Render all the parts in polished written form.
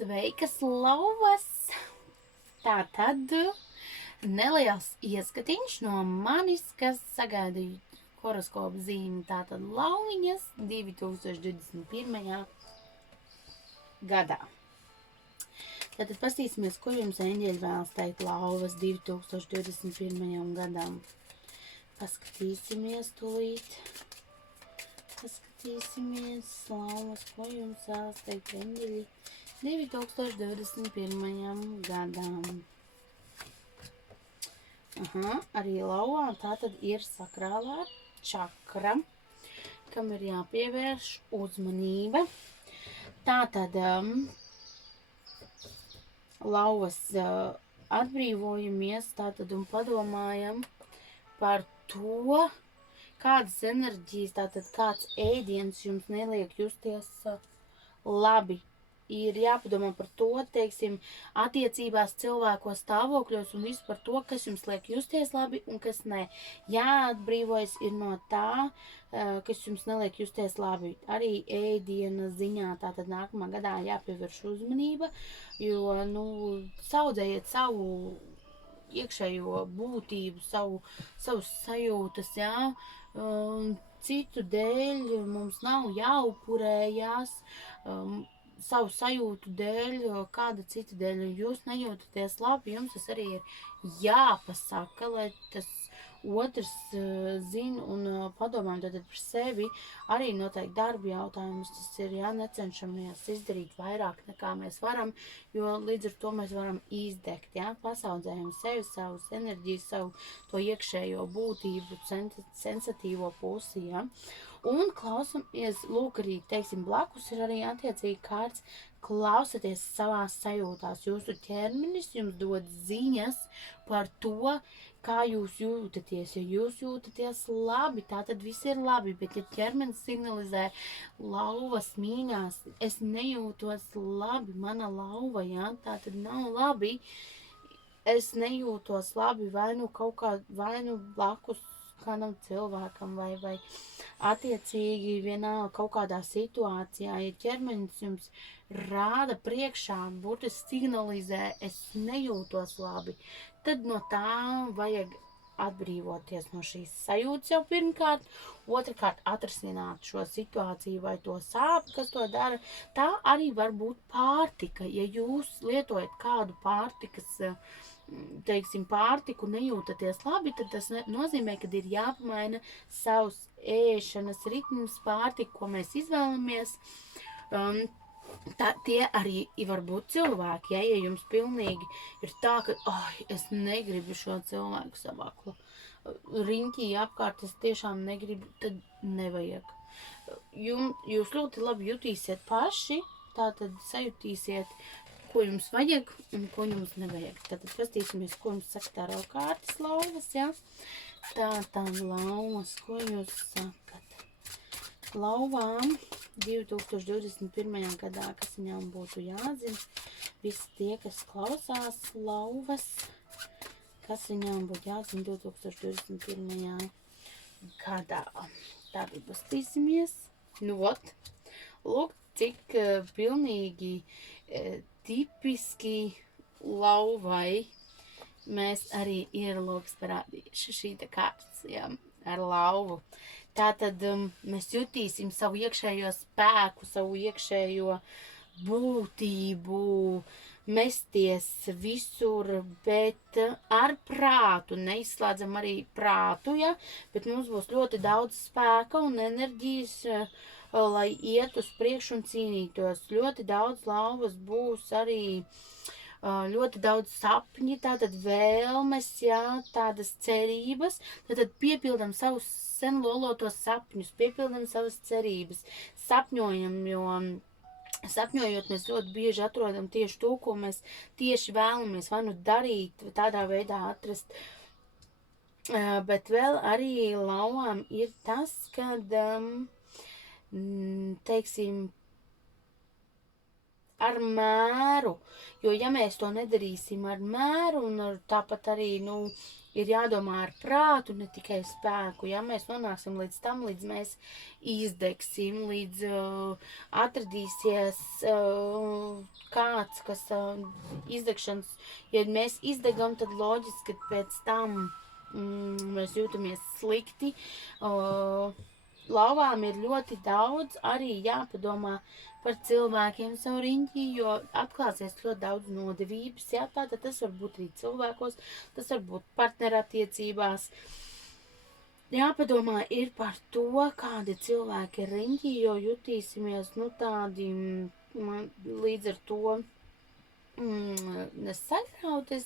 Sveikas, lauvas! Tātad neliels ieskatiņš no manis, kas sagaidīja horoskopu zīmi. Tātad lauviņas 2021. gadā. Tātad pastīsimies, ko jums eņģeļi vēlas teikt lauvas 2021. gadam. Paskatīsimies tūlīt. Paskatīsimies, lauvas, ko jums vēlas teikt eņģeļi 2021. gadām. Arī lauvām tātad ir sakrālā čakra, kam ir jāpievērš uzmanība. Tātad lauvas atbrīvojamies tātad un padomājam par to, kādas enerģijas, tātad kāds ēdiens jums neliek justies labi. Ir jāpadomā par to, teiksim, attiecībās, cilvēkos, stāvokļos un visu par to, kas jums liek justies labi un kas nē. Jāatbrīvojas ir no tā, kas jums neliek justies labi. Arī ēdiena ziņā tātad nākamā gadā jāpievērš uzmanība, jo, saudzējiet savu iekšējo būtību, savus sajūtas, jā. Citu dēļ mums nav jāupurējās, savu sajūtu dēļ, kāda cita dēļ, ja jūs nejūtaties labi, jums tas arī ir jāpasaka, lai tas otrs zina un padomājam tātad par sevi. Arī noteikti darba jautājumus tas ir, necenšamies izdarīt vairāk nekā mēs varam, jo līdz ar to mēs varam izdegt, pasaudzējam sevi, savus enerģijas, savu to iekšējo būtību, sensitīvo pusi, Un klausamies, lūk, arī, teiksim, blakus ir arī attiecīgi kārts, klausieties savās sajūtās. Jūsu ķermenis jums dod ziņas par to, kā jūs jūtaties. Ja jūs jūtaties labi, tā tad viss ir labi, bet ja ķermenis signalizē lauvas mīņās, es nejūtos labi, mana lauva, tā tad nav labi, es nejūtos labi, vai nu blakus kādam cilvēkam vai attiecīgi vienalga kaut kādā situācijā, ja ķermenis jums rāda priekšā, burtiski signalizē, es nejūtos labi, tad no tā vajag atbrīvoties no šīs sajūtas jau pirmkārt, otrkārt atrisināt šo situāciju vai to sāpi, kas to dara. Tā arī var būt pārtika, ja jūs lietojat kādu pārtiku nejūtaties labi, tad tas nozīmē, ka ir jāpamaina savs ēšanas ritms, pārtika, ko mēs izvēlamies. Tie arī var būt cilvēki, ja jums pilnīgi ir tā, ka es negribu šo cilvēku savā riņķī apkārt, es tiešām negribu, tad nevajag. Jūs ļoti labi jutīsiet paši, tātad sajutīsiet, ko jums vajag un ko jums nevajag. Tātad pastīsimies, ko jums saka tāro kārtas lauvas, Tātad lauvas, ko jūs sakat? Lauvām 2021. gadā, kas viņām būtu jāzina, visi tie, kas klausās lauvas, kas viņām būtu jāzina 2021. gadā. Tātad pastīsimies. Lūk, cik pilnīgi tipiski lauvai mēs arī ir lūks parādījuši šī kārtas, ar lauvu. Tātad mēs jutīsim savu iekšējo spēku, savu iekšējo būtību, mesties visur, bet ar prātu, neizslēdzam arī prātu, bet mums būs ļoti daudz spēka un enerģijas, lai iet uz priekšu un cīnītos. Ļoti daudz lauvas būs arī ļoti daudz sapņi, tātad vēlmes, tādas cerības, tātad piepildam savus sen lolotos sapņus, piepildam savas cerības, sapņojam, jo sapņojot mēs ļoti bieži atrodam tieši to, ko mēs tieši vēlamies, vai darīt, tādā veidā atrast. Bet vēl arī lauvām ir tas, kad, teiksim, ar mēru, jo ja mēs to nedarīsim ar mēru un tāpat arī, ir jādomā ar prātu, ne tikai spēku. Ja mēs nonāksim līdz tam, līdz mēs izdegsim, līdz atradīsies kāds, kas izdegšanas, ja mēs izdegam, tad loģiski, ka pēc tam mēs jūtamies slikti. Lauvām ir ļoti daudz arī jāpadomā par cilvēkiem savu riņķi, jo atklāsies ļoti daudz nodevības, jā, tātad tas var būt arī cilvēkos, tas var būt partnerattiecībās. Jāpadomā ir par to, kādi cilvēki ir riņķī, jo jutīsimies, tādi, līdz ar to nesagrauties,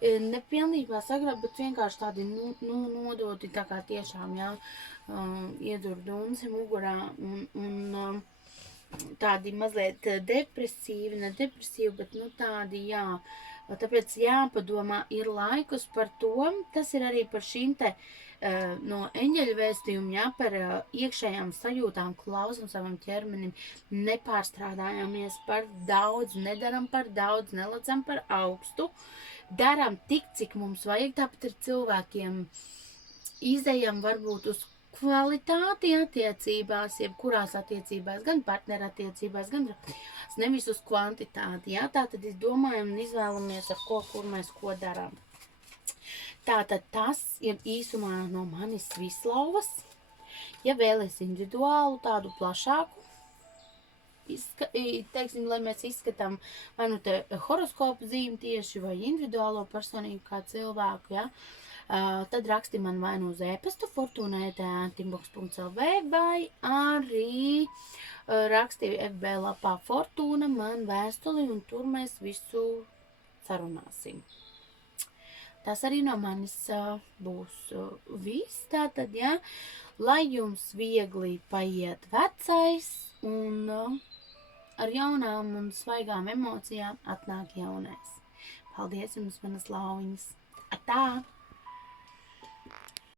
nepilnībā sagraut, bet vienkārši tādi, nodoti, tā kā tiešām, jā, iedur dunci mugurā un tādi mazliet depresīvi, ne depresīvi, bet tādi, jā. Tāpēc jāpadomā ir laikus par to, tas ir arī par šīm te no eņģeļu vēstījumu, jā, par iekšējām sajūtām, klausam savam ķermenim, nepārstrādājāmies par daudz, nedaram par daudz, nelecam par augstu, daram tik, cik mums vajag, tāpat ar cilvēkiem izejam varbūt uz kvalitāti attiecībās, jebkurās attiecībās, gan partnerattiecībās, gan nevis uz kvantitāti, jā, tātad domājam un izvēlamies, ar kur mēs ko darām. Tātad tas ir īsumā no manis Vislavas. Ja vēlies individuālu, tādu plašāku, teiksim, lai mēs izskatām vai te horoskopu zīmi tieši vai individuālo personību kā cilvēku, ja, tad raksti man vai uz e-pastu fortuna@inbox.lv vai arī raksti FB lapā Fortuna man vēstuli un tur mēs visu sarunāsim. Tas arī no manis būs viss. Tātad, ja, lai jums viegli paiet vecais un ar jaunām un svaigām emocijām atnāk jaunais. Paldies jums, manas lauviņas! Atā!